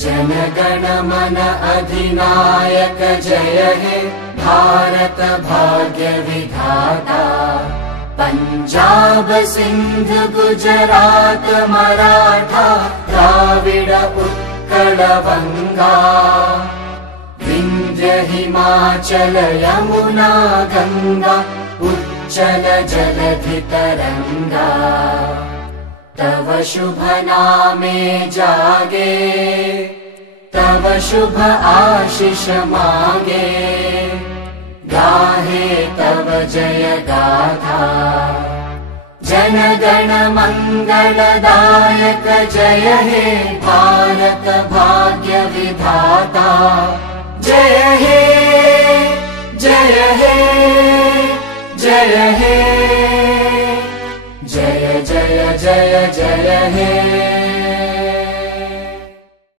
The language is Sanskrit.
जनगण मन अधिनायक जय हे भारत भाग्य विधाता। पंजाब सिंध गुजरात मराठा द्राविड उत्कल बंगा। विंध्य हिमाचल यमुना गंगा उच्चल जलधि तरंगा। तव शुभ नामे जागे तव शुभ आशीष मागे। गाहे तव जय गाथा जनगण मंगलदायक जय हे भारत भाग्य विधाता। जय हे जय हे जय हे जय जय जय जय हे।